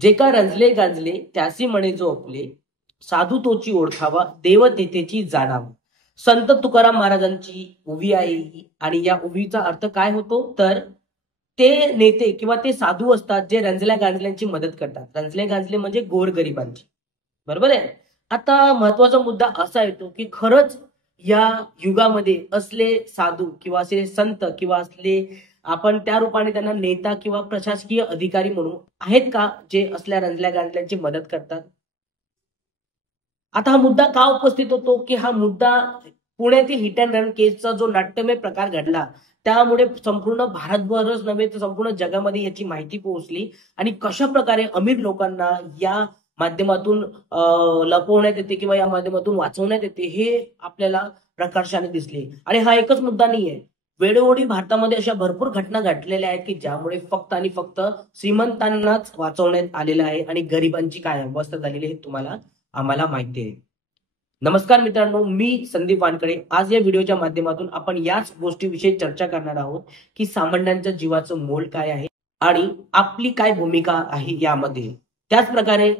जे का रंजले गांजले त्यासी म्हणे जो आपले, साधू तोची ओळखावा देव तेथेची जाणावा. संत तुकाराम महाराजांची उवी आहे ही. आणि या उवीचा अर्थ काय होतो तर ते नेते किंवा ते साधू असतात जे रंजल्या गांजल्यांची मदत करतात. रंजले गांजले म्हणजे गोरगरिबांची. बरोबर आहे. आता महत्वाचा मुद्दा असा येतो की खरंच या युगामध्ये असले साधू किंवा असे संत किंवा असले आपण त्या रूपाने त्यांना नेता किंवा प्रशासकीय अधिकारी म्हणू आहेत का जे असल्या रंजल्या गांजल्यांची मदत करतात. आता हा मुद्दा का उपस्थित होतो की हा मुद्दा पुण्यातील हिट अँड रन केसचा जो नाट्यमय प्रकार घडला त्यामुळे संपूर्ण भारतभरच नव्हे तर संपूर्ण जगामध्ये याची माहिती पोहोचली आणि कशा प्रकारे अमीर लोकांना या माध्यमातून लपवण्यात येते किंवा या माध्यमातून वाचवण्यात येते हे आपल्याला प्रकर्षाने दिसले. आणि हा एकच मुद्दा नाहीये, वेळोवेळी भारतामध्ये अशा भरपूर घटना घडलेल्या आहेत की ज्यामुळे फक्त आणि फक्त श्रीमंतांनाच वाचवण्यात आलेलं आहे आणि गरिबांची काय अवस्था झालेली आहे तुम्हाला आम्हाला माहिती आहे. नमस्कार मित्रांनो, मी संदीप वानकडे. आज या व्हिडिओच्या माध्यमातून आपण याच गोष्टीविषयी चर्चा करणार आहोत की सामान्यांच्या जीवाचं मोल काय आहे आणि आपली काय भूमिका आहे यामध्ये. त्याच प्रकारे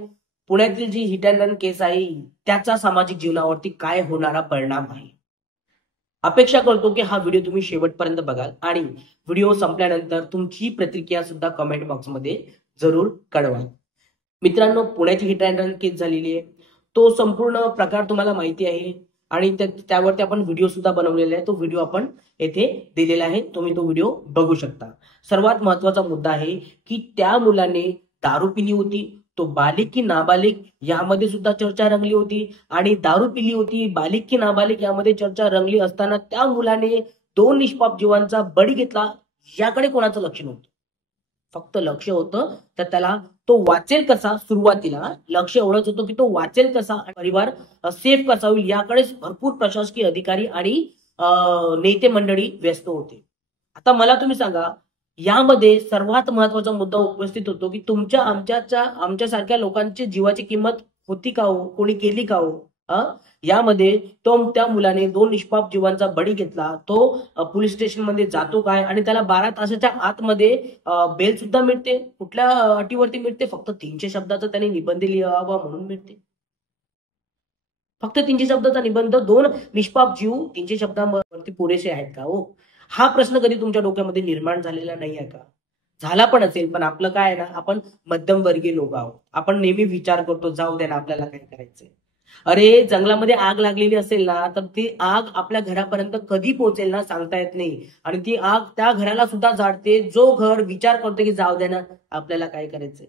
पुण्यातील जी हिट अँड रन केस आहे त्याचा सामाजिक जीवनावरती काय होणारा परिणाम आहे. अपेक्षा करतो की हा व्हिडिओ तुम्ही शेवटपर्यंत बघाल आणि व्हिडिओ संपल्यानंतर तुमची प्रतिक्रिया सुद्धा कमेंट बॉक्समध्ये जरूर कळवा. मित्रांनो, पुण्याची हिट अँड रन केस झालेली आहे. तो संपूर्ण प्रकार तुम्हाला माहिती आहे आणि त्यावरती आपण व्हिडिओ सुद्धा बनवलेला आहे. तो व्हिडिओ आपण येथे दिलेला आहे, तुम्ही तो व्हिडिओ बघू शकता. सर्वात महत्वाचा मुद्दा आहे की त्या मुलाने दारू पिली होती, तो बालिक की नाबालिक यामध्ये सुद्धा चर्चा रंगली होती आणि दारू पिली होती बालिक की नाबालिक यामध्ये चर्चा रंगली असताना त्या मुलाने 2 निष्पाप जीवांचा बळी घेतला याकडे कोणाचं लक्ष नव्हतं. फक्त लक्ष होतं तर त्याला तो वाचेल कसा, सुरुवातीला लक्ष एवढंच होतं की तो वाचेल कसा, परिवार सेफ कसा होईल याकडेच भरपूर प्रशासकीय अधिकारी आणि नेते मंडळी व्यस्त होते. आता मला तुम्ही सांगा, यामध्ये सर्वात महत्वाचा मुद्दा उपस्थित होतो की तुमच्या आमच्यासारख्या लोकांची जीवाची किंमत होती का हो, कोणी केली का हो. यामध्ये त्या मुलाने 2 निष्पाप जीवांचा बळी घेतला. तो पोलीस स्टेशन मध्ये जातो काय आणि त्याला 12 तासाच्या आतमध्ये बेल सुद्धा मिळते. कुठल्या अटीवरती मिळते? फक्त 300 शब्दाचा त्याने निबंध लिहावा म्हणून मिळते. फक्त 300 शब्दाचा निबंध. 2 निष्पाप जीव 300 शब्दांवरती पुरेसे आहेत का हो? हा प्रश्न कधी तुमच्या डोक्यामध्ये निर्माण झालेला नाही आहे का? झाला पण असेल, पण आपलं काय आहे ना, आपण मध्यमवर्गीय लोक आहोत. आपण नेहमी विचार करतो जाऊ द्या ना, आपल्याला काय करायचंय. अरे जंगलामध्ये आग लागलेली असेल ना तर ती आग आपल्या घरापर्यंत कधी पोहोचेल ना सांगता येत नाही. आणि ती आग त्या घराला सुद्धा जाळते जो घर विचार करतो की जाऊ दे ना, आपल्याला काय करायचंय.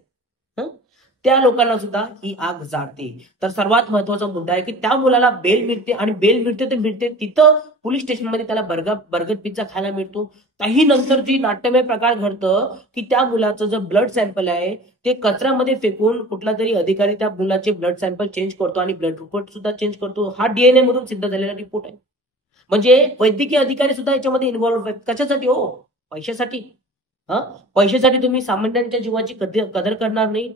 त्या लोकांना सुद्धा ही आग जाळते. तर सर्वात महत्वाचा मुद्दा आहे की त्या मुलाला बेल मिळते आणि बेल मिळते ते मिळते तिथं पोलीस स्टेशनमध्ये त्याला बर्गर पिझ्झा खायला मिळतो. काही नंतर जी नाट्यमय प्रकार घडतं की त्या मुलाचं जो ब्लड सॅम्पल आहे ते कचऱ्यामध्ये फेकून कुठला तरी अधिकारी त्या मुलाचे ब्लड सॅम्पल चेंज करतो आणि ब्लड रिपोर्ट सुद्धा चेंज करतो. हा डीएनए मधून सिद्ध झालेला रिपोर्ट आहे. म्हणजे वैद्यकीय अधिकारी सुद्धा याच्यामध्ये इन्व्हॉल्व्ह आहेत. कशासाठी हो? पैशासाठी. पैशासाठी तुम्ही सामान्यांच्या जीवाची कदर करणार नाही.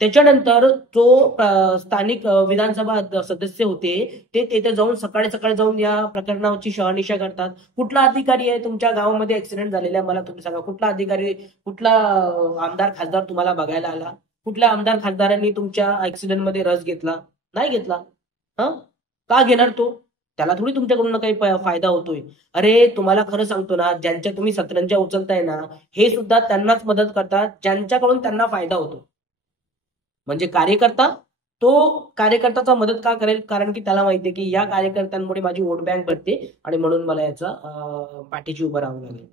त्याच्यानंतर जो स्थानिक विधानसभा सदस्य होते ते तिथे जाऊन सकाळी सकाळी जाऊन या प्रकरणाची शहानिशा करतात. कुठला अधिकारी आहे तुमच्या गावामध्ये ऍक्सिडेंट झालेला मला तुम्ही सांगा. कुठला अधिकारी, कुठला आमदार खासदार तुम्हाला बघायला आला? कुठल्या आमदार खासदारांनी तुमच्या ऍक्सिडेंटमध्ये रस घेतला? नाही घेतला. का घेणार तो? त्याला थोडी तुमच्याकडून काही फायदा होतोय. अरे तुम्हाला खरं सांगतो ना, ज्यांच्या तुम्ही सतरंजा उचलताय ना हे सुद्धा त्यांनाच मदत करतात ज्यांच्याकडून त्यांना फायदा होतो. म्हणजे कार्यकर्त्याचा मदत का करेल? कारण की त्याला माहितीये की या कार्यकर्त्यांमुळे माझी वोट बँक बनते आणि म्हणून मला याचा पाठीशी उभं राहावं लागेल.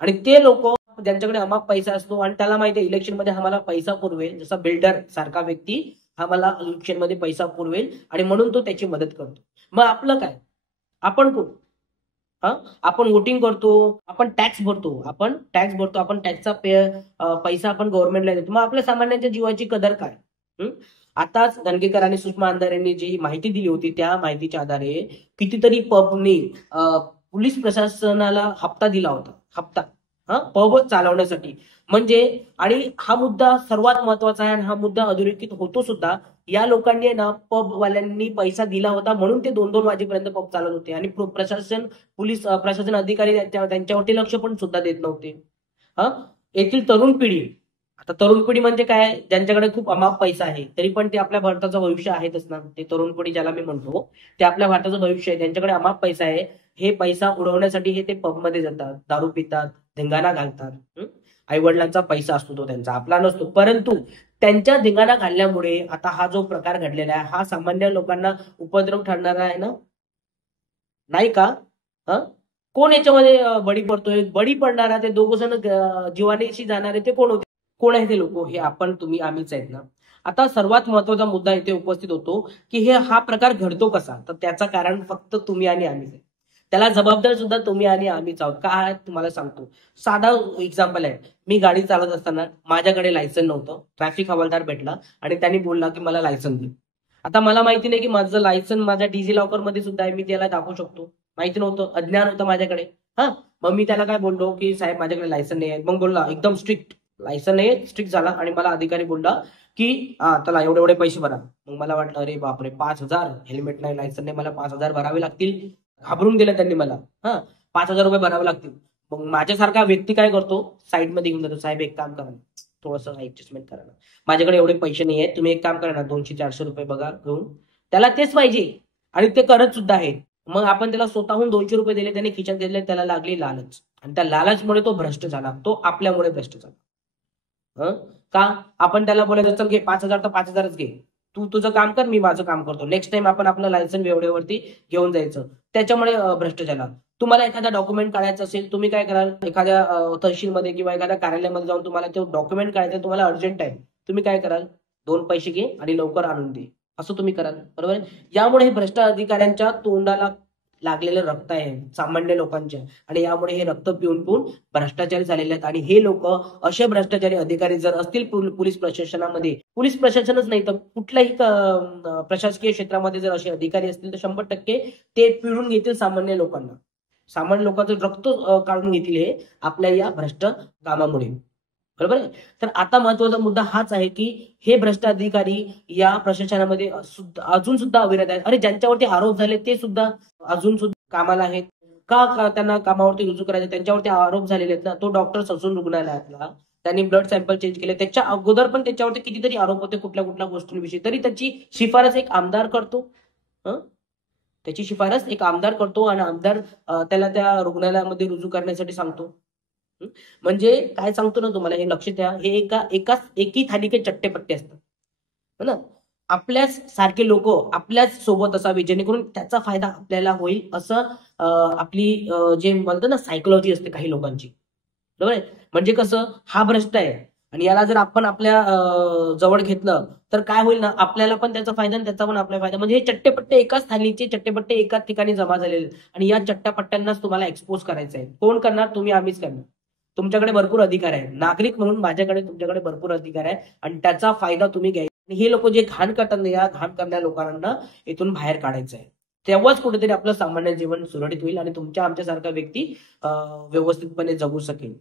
आणि ते लोक ज्यांच्याकडे अमाप पैसा असतो आणि त्याला माहितीये इलेक्शन मध्ये आम्हाला पैसा पुरवेल, जसा बिल्डर सारखा व्यक्ती आम्हाला इलेक्शन मध्ये पैसा पुरवेल आणि म्हणून तो त्याची मदत करतो. मग आपलं काय? आपण कोण? आपण वोटिंग करतो, आपण टॅक्स भरतो, आपण टॅक्सचा पैसा आपण गव्हर्नमेंटला देतो. मग आपल्या सामान्यांच्या जीवाची कदर काय? आताच धनगेकर आणि सुषमा अंधारे यांनी जी माहिती दिली होती त्या माहितीच्या आधारे कितीतरी पबने पोलीस प्रशासनाला हप्ता दिला होता. पब चालवण्यासाठी. म्हणजे आणि हा मुद्दा सर्वात महत्वाचा आहे आणि हा मुद्दा अधोरेखित होतो सुद्धा. या लोकांनी ना पब वाल्यांनी पैसा दिला होता म्हणून ते 2-2 वाजेपर्यंत पब चालत होते आणि पोलीस प्रशासन अधिकारी त्यांच्यावरती लक्ष पण सुद्धा देत नव्हते. येथील तरुण पिढी आता तरुण पिढी म्हणजे काय, ज्यांच्याकडे खूप अमाप पैसा आहे तरी पण ते आपल्या भारताचं भविष्य आहेतच ना. ते तरुण पिढी ज्याला मी म्हणतो ते आपल्या भारताचं भविष्य आहे. ज्यांच्याकडे अमाप पैसा आहे, हे पैसा उडवण्यासाठी हे ते पबमध्ये जातात, दारू पितात, धिंगाणा घालतात. आई वडिलांचा पैसा असतो तो त्यांचा, आपला नसतो. परंतु त्यांच्या धिंगाणा घालण्यामुळे आता हा जो प्रकार घडलेला आहे हा सामान्य लोकांना उपद्रव ठरणारा आहे ना, नाही का? हं? कोण याच्यामध्ये बळी पडतोय? बळी पडणारा ते दोघ जण जीवानीशी जाणारे ते कोण होते? कोण आहे ते लोक? हे आपण, तुम्ही, आम्हीच आहेत ना. आता सर्वात महत्वाचा मुद्दा इथे उपस्थित होतो की हा प्रकार घडतो कसा, तर त्याचं कारण फक्त तुम्ही आणि आम्हीच आहे. त्याला जबाबदार सुद्धा तुम्ही आणि आम्हीच आहोत. काय तुम्हाला सांगतो, साधा एक्झाम्पल आहे. मी गाडी चालत असताना माझ्याकडे लायसन नव्हतं, ट्रॅफिक हवालदार भेटला आणि त्यांनी बोलला की मला लायसन दे. आता मला माहिती नाही की माझं लायसन माझ्या डिजी लॉकर मध्ये सुद्धा आहे, मी त्याला दाखवू शकतो. माहिती नव्हतं, अज्ञान होतं माझ्याकडे. हा, मग मी त्याला काय बोललो की साहेब माझ्याकडे लायसन नाही आहे. मग बोलला एकदम स्ट्रिक्ट, लायसन नाही, स्ट्रिक्ट झाला. आणि मला अधिकारी बोलला की त्याला एवढे एवढे पैसे भरा. मग मला वाटलं अरे बापरे, 5,000, हेल्मेट नाही, लायसन नाही, मला 5,000 भरावे लागतील. घाबरून गेलं त्यांनी मला. 5,000 रुपये भरावे लागतील. मग माझ्यासारखा व्यक्ती काय करतो, साईडमध्ये घेऊन जातो, साहेब एक काम करा, थोडंसं ऍडजस्टमेंट करा ना, माझ्याकडे एवढे पैसे नाही आहेत, तुम्ही एक काम करा ना, 200-400 रुपये बघा घेऊन. त्याला तेच पाहिजे आणि ते करत सुद्धा आहे. मग आपण त्याला स्वतःहून 200 रुपये दिले, त्याने खिशात दिले, त्याला लागली लालच. आणि त्या लालचमुळे तो भ्रष्ट झाला, तो आपल्यामुळे भ्रष्ट झाला. का? आपण त्याला बोलायचं चल घे 5,000 तर 5,000च घे, तू तुझं काम कर, मी माझं काम करतो. नेक्स्ट टाइम आपण आपलं लायसन वेवड्यावरती घेऊन जायचं. त्याच्यामुळे भ्रष्ट झाला. तुम्हाला एखादा डॉक्युमेंट काढायचं असेल, तुम्ही काय कराल, एखाद्या तहसीलमध्ये किंवा एखाद्या कार्यालयामध्ये जाऊन तुम्हाला तो डॉक्युमेंट काढायचं, तुम्हाला अर्जंट आहे, तुम्ही काय कराल, 2 पैसे घे आणि लवकर आणून दे, असं तुम्ही कराल, बरोबर आहे. यामुळे हे भ्रष्ट अधिकाऱ्यांच्या तोंडाला लागलेलं रक्त आहे सामान्य लोकांच्या, आणि यामुळे हे रक्त पिऊन पिऊन भ्रष्टाचारी झालेले आहेत. आणि हे लोक, असे भ्रष्टाचारी अधिकारी जर असतील पोलीस प्रशासनामध्ये, पोलीस प्रशासनच नाही तर कुठल्याही प्रशासकीय क्षेत्रामध्ये जर असे अधिकारी असतील तर 100% ते पिळून घेतील सामान्य लोकांना, सामान्य लोकांचं रक्त काढून घेतील हे आपल्या या भ्रष्ट कामामुळे, बरोबर आहे. तर आता महत्वाचा मुद्दा हाच आहे की हे भ्रष्ट अधिकारी या प्रशासनामध्ये अजून सुद्धा अविरत आहेत. अरे ज्यांच्यावरती आरोप झाले ते सुद्धा अजून सुद्धा कामाला आहेत. का त्यांना कामावरती रुजू करायचे, त्यांच्यावरती आरोप झालेले आहेत ना. तो डॉक्टर ससून रुग्णालयातला, त्यांनी ब्लड सॅम्पल चेंज केले, त्याच्या अगोदर पण त्याच्यावरती कितीतरी आरोप होते कुठल्या कुठल्या गोष्टींविषयी, तरी त्याची शिफारस एक आमदार करतो. त्याची शिफारस एक आमदार करतो आणि आमदार त्याला त्या रुग्णालयामध्ये रुजू करण्यासाठी सांगतो. म्हणजे काय सांगतो ना तुम्हाला, हे लक्ष द्या, हे एकी थाली के चट्टेपट्टे असतात, है ना. आपल्याच सारखे लोक आपल्याच सोबत असावे, जेणेकरून त्याचा फायदा आपल्याला होईल, असं आपली जे म्हणतो ना सायकोलॉजी असते काही लोकांची, बरोबर आहे. म्हणजे कसं, हा भ्रष्ट आहे आणि याला जर आपण आपल्या जवळ घेतलं तर काय होईल ना, आपल्याला पण त्याचा फायदा आणि त्याचा पण आपला फायदा. म्हणजे हे चट्टेपट्टे, एकाच थालीचे चट्टेपट्टे एकाच ठिकाणी जमा झालेले, आणि या चट्टापट्ट्यांनाच तुम्हाला एक्सपोज करायचं आहे. कोण करणार, तुम्ही आम्हीच करणार. तुमच्याकडे भरपूर अधिकार आहे, नागरिक म्हणून माझ्याकडे तुमच्याकडे भरपूर अधिकार आहे, आणि त्याचा फायदा तुम्ही घ्यायचा. हे लोक जे घाण करतात ना, या घाण करणाऱ्या लोकांना इथून बाहेर काढायचं आहे. तेव्हाच कुठेतरी आपलं सामान्य जीवन सुरळीत होईल आणि तुमच्या आमच्यासारखा व्यक्ती व्यवस्थितपणे जगू शकेल.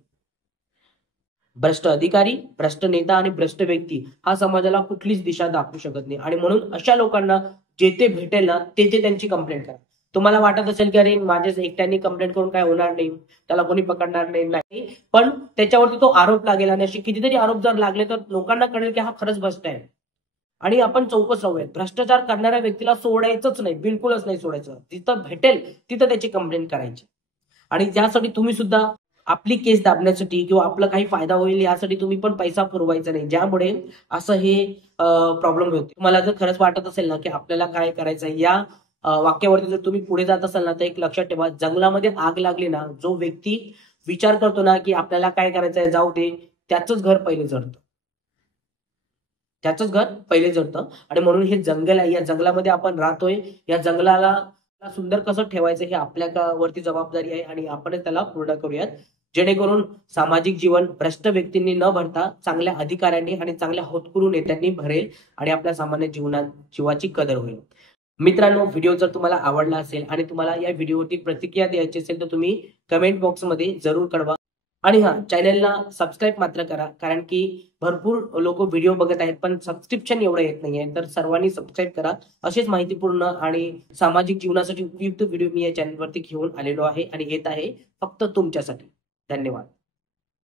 भ्रष्ट अधिकारी, भ्रष्ट नेता आणि भ्रष्ट व्यक्ती हा समाजाला कुठलीच दिशा दाखवू शकत नाही. आणि म्हणून अशा लोकांना जे ते भेटेल ना, ते त्यांची कंप्लेंट करा. तुम्हाला वाटत असेल की अरे माझ्याच एकट्याने कंप्लेंट करून काय होणार नाही, त्याला कोणी पकडणार नाही, पण त्याच्यावरती तो आरोप लागेल, आणि असे कितीतरी आरोप जर लागले तर लोकांना कळेल की हा खरंच भ्रष्ट आहे, आणि आपण चौकस राहूयात. भ्रष्टाचार करणाऱ्या व्यक्तीला सोडायचंच नाही, बिलकुलच नाही सोडायचं. जिथं भेटेल तिथं त्याची कंप्लेंट करायची. आणि त्यासाठी तुम्ही सुद्धा आपली केस दाबण्यासाठी किंवा आपला काही फायदा होईल यासाठी तुम्ही पण पैसा पुरवायचा नाही, ज्यामुळे असं हे प्रॉब्लेम होते. तुम्हाला जर खरंच वाटत असेल ना की आपल्याला काय करायचं, या वाक्यावरती जर तुम्ही पुढे जात असाल ना, तर एक लक्षात ठेवा, जंगलामध्ये आग लागली ना, जो व्यक्ती विचार करतो ना की आपल्याला काय करायचंय, जाऊ दे, त्याचंच घर पहिले जळतं, त्याचंच घर पहिले जळतं. आणि म्हणून हे जंगल आहे, या जंगलामध्ये आपण राहतोय, या जंगलाला सुंदर कसं ठेवायचं हे आपल्यावरती जबाबदारी आहे, आणि आपण त्याला पूर्ण करूयात, जेणेकरून सामाजिक जीवन भ्रष्ट व्यक्तींनी न भरता चांगल्या अधिकाऱ्यांनी आणि चांगल्या होतकरू नेत्यांनी भरेल, आणि आपल्या सामान्य जीवाची कदर होईल. मित्रांनो, व्हिडिओ जर तुम्हाला आवडला असेल आणि तुम्हाला या व्हिडिओवरती प्रतिक्रिया द्यायची असेल तर तुम्ही कमेंट बॉक्समध्ये जरूर कळवा. आणि चॅनलला सबस्क्राईब मात्र करा, कारण की भरपूर लोक व्हिडिओ बघत आहेत पण सबस्क्रिप्शन एवढं येत नाहीये. तर सर्वांनी सबस्क्राईब करा. असेच माहितीपूर्ण आणि सामाजिक जीवनासाठी उपयुक्त व्हिडिओ मी या चॅनलवरती घेऊन आलेलो आहे आणि येत आहे फक्त तुमच्यासाठी. धन्यवाद.